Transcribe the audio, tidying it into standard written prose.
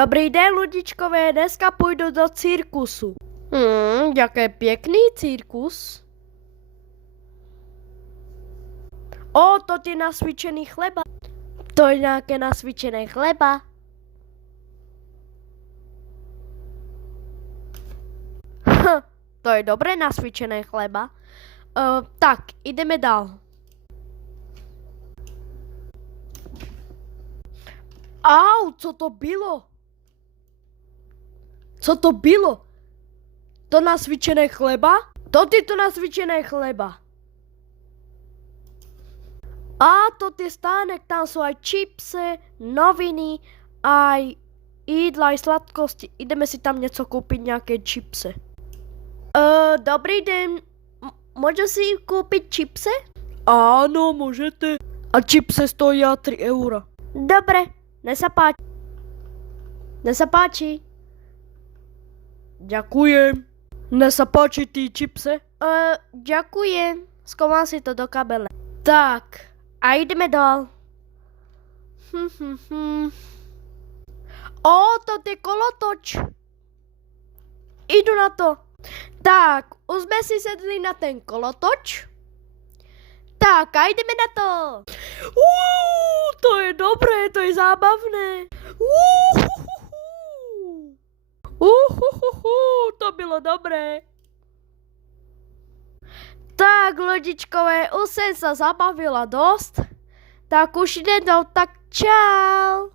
Dobrý den, ludičkové, dneska půjdu do cirkusu. Jaký pěkný cirkus. O, to je nasvíčený chleba. To je nějaké nasvíčené chleba. To je dobré nasvíčené chleba. Tak, ideme dál. Au, co to bylo? Co to bylo? To nasvíčené chleba? To je to nasvíčené chleba. A to je stánek, tam jsou aj čipsy, noviny, aj jídla, aj sladkosti. Ideme si tam něco koupit, nějaké čipsy. Dobrý den, můžu si koupit čipsy? Áno, můžete. A čipsy stojí 3 eura. Dobre, nesapáči. Nesapáči. Ďakujem. Nesapáči ty čipsy? Ďakujem. Skovám si to do kabele. Tak, a ideme dál. O, to je kolotoč. Idu na to. Tak, už jsme si sedli na ten kolotoč. Tak, a jdeme na to. To je dobré, to je zábavné. To bylo dobré. Tak, lodičkové, už jsem se zabavila dost. Tak už jde do, tak čau.